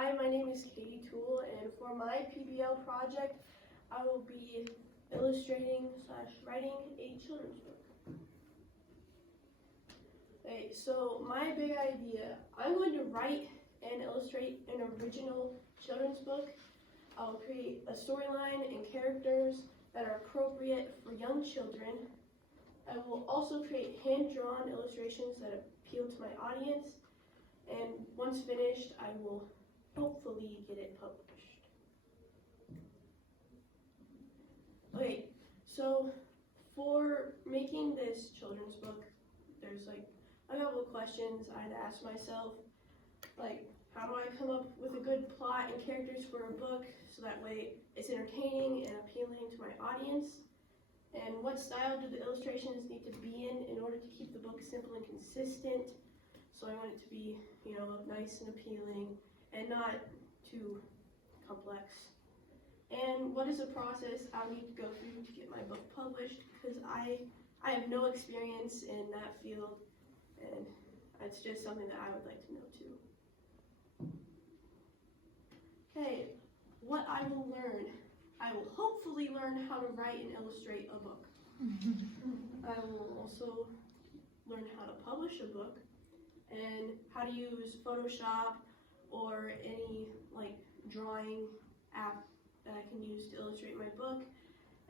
Hi, my name is Kady Toole, and for my PBL project, I will be illustrating / writing a children's book. Okay, so my big idea, I'm going to write and illustrate an original children's book. I'll create a storyline and characters that are appropriate for young children. I will also create hand-drawn illustrations that appeal to my audience, and once finished, I will hopefully get it published. Okay, so for making this children's book, there's a couple of questions I'd ask myself, like how do I come up with a good plot and characters for a book so that way it's entertaining and appealing to my audience? And what style do the illustrations need to be in order to keep the book simple and consistent? So I want it to be, nice and appealing and not too complex. And what is the process I need to go through to get my book published? Because I have no experience in that field, and it's just something that I would like to know too. Okay, what I will learn. I will hopefully learn how to write and illustrate a book. I will also learn how to publish a book and how to use Photoshop or any drawing app that I can use to illustrate my book.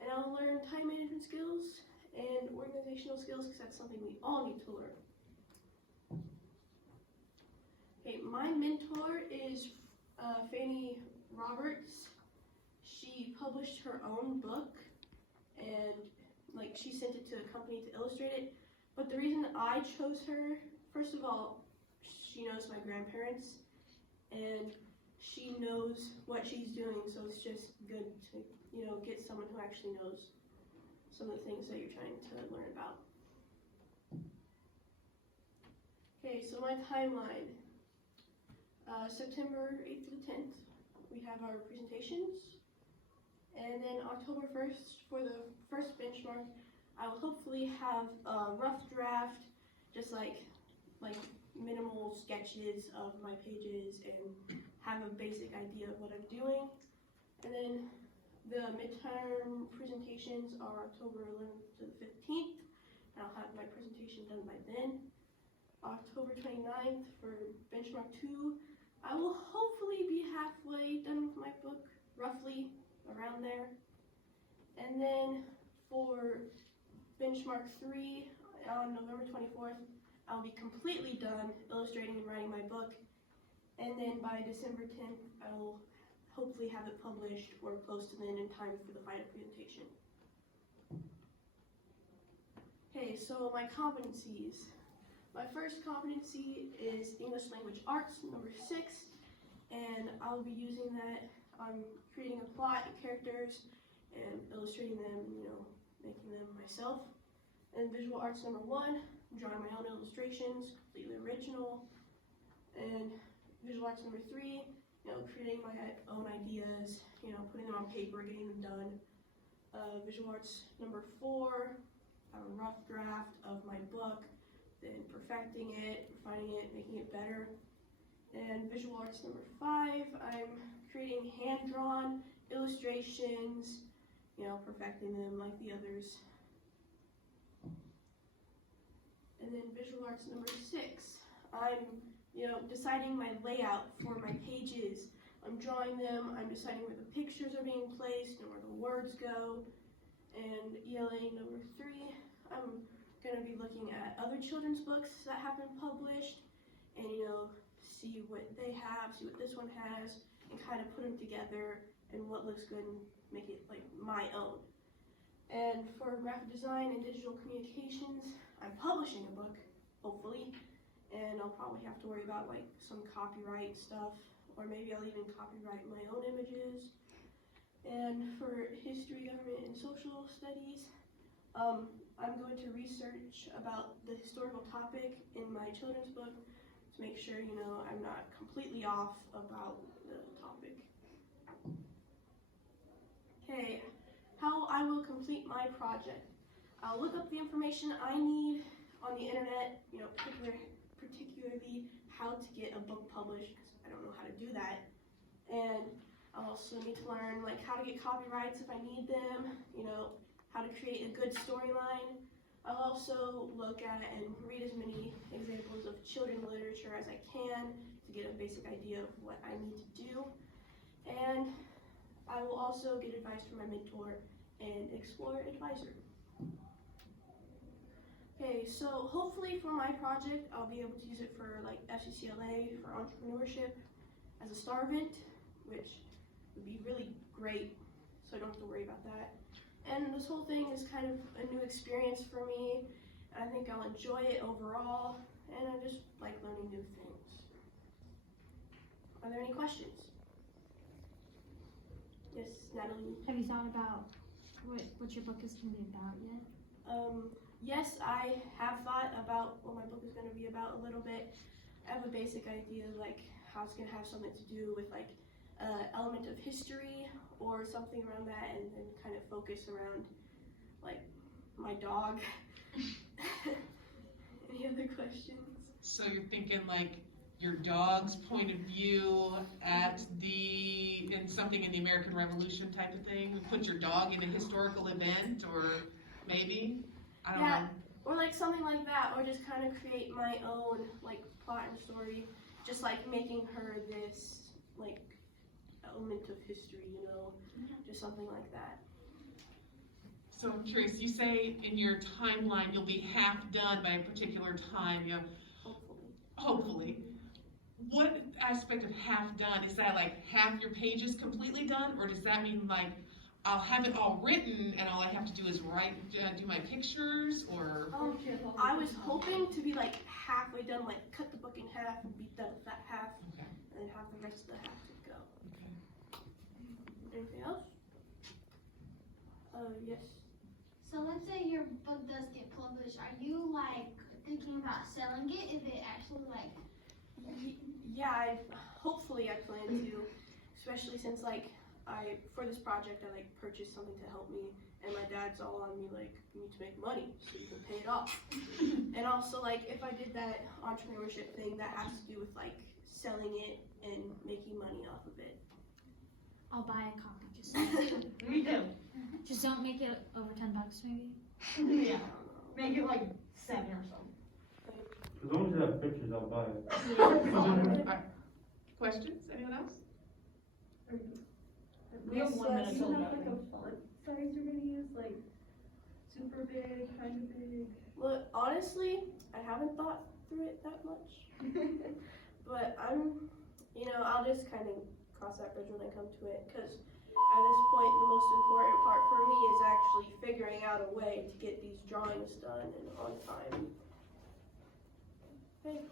And I'll learn time management skills and organizational skills because that's something we all need to learn. Okay, my mentor is Fanny Roberts. She published her own book and she sent it to a company to illustrate it. But the reason I chose her, first of all, she knows my grandparents and she knows what she's doing, so it's just good to get someone who actually knows some of the things that you're trying to learn about. Okay, so my timeline. September 8th to the 10th, we have our presentations. And then October 1st, for the first benchmark, I will hopefully have a rough draft, just like minimal sketches of my pages and have a basic idea of what I'm doing. And then the midterm presentations are October 11th to the 15th, and I'll have my presentation done by then. October 29th for benchmark 2, I will hopefully be halfway done with my book, roughly around there. And then for benchmark 3 on November 24th, I'll be completely done illustrating and writing my book. And then by December 10th, I will hopefully have it published or close to then in time for the final presentation. Okay, so my competencies. My first competency is English Language Arts, number 6, and I'll be using that on creating a plot and characters and illustrating them, making them myself. And Visual Arts, number 1, drawing my own illustrations, completely original. And Visual Arts, number 3, creating my own ideas, putting them on paper, getting them done. Visual Arts, number 4, a rough draft of my book, then perfecting it, refining it, making it better. And Visual Arts, number 5, I'm creating hand-drawn illustrations, perfecting them like the others. And then Visual Arts, number 6, I'm deciding my layout for my pages. I'm drawing them, I'm deciding where the pictures are being placed and where the words go. And ELA number 3, I'm going to be looking at other children's books that have been published and see what they have, see what this one has, and kind of put them together and what looks good and make it my own. And for graphic design and digital communications, I'm publishing a book, hopefully, and I'll probably have to worry about some copyright stuff, or maybe I'll even copyright my own images. And for history, government, and social studies, I'm going to research about the historical topic in my children's book to make sure, I'm not completely off about the topic. Okay, how I will complete my project. I'll look up the information I need on the internet, particularly how to get a book published, because I don't know how to do that. and I also need to learn like how to get copyrights if I need them, you know, how to create a good storyline. I'll also look at and read as many examples of children's literature as I can to get a basic idea of what I need to do. And I will also get advice from my mentor and explore advisor. Okay, so hopefully for my project, I'll be able to use it for like FCCLA, for entrepreneurship, as a star event, which would be really great, so I don't have to worry about that. And this whole thing is kind of a new experience for me. I think I'll enjoy it overall, and I just like learning new things. Are there any questions? Yes, Natalie? Have you thought about what your book is going to be about yet? Yes, I have thought about what my book is going to be about a little bit. I have a basic idea like how it's going to have something to do with like element of history or something around that, and then kind of focus around like my dog. Any other questions? So you're thinking like your dog's point of view in something in the American Revolution type of thing? Put your dog in a historical event, or maybe? I don't know. Or like something like that, or just kind of create my own like plot and story, just like making her this like element of history, you know, just something like that. So I'm curious, you say in your timeline you'll be half done by a particular time, you know, hopefully. What aspect of half done, is that like half your pages completely done, or does that mean like I'll have it all written and all I have to do is do my pictures, or? I was hoping to be like halfway done, like cut the book in half and be done with that half, Okay. and then have the rest of the half to go. Okay. Anything else? Yes. So let's say your book does get published. Are you like thinking about selling it if it actually like? Yeah, hopefully I plan to, especially since like for this project I like purchased something to help me, and my dad's all on me like, you need to make money so you can pay it off. And also like if I did that entrepreneurship thing, that has to do with like selling it and making money off of it. I'll buy a copy. Just Me too. just don't make it over $10 maybe. Yeah. Make it like 7 or something. As long as you have pictures, I'll buy it. Alright. Questions? Anyone else? We have 1 minute Do till you have nothing. like a font size you're gonna use, like super big, kind of big? Well, honestly, I haven't thought through it that much, but I'll just kind of cross that bridge when I come to it, because at this point the most important part for me is actually figuring out a way to get these drawings done and on time. Okay.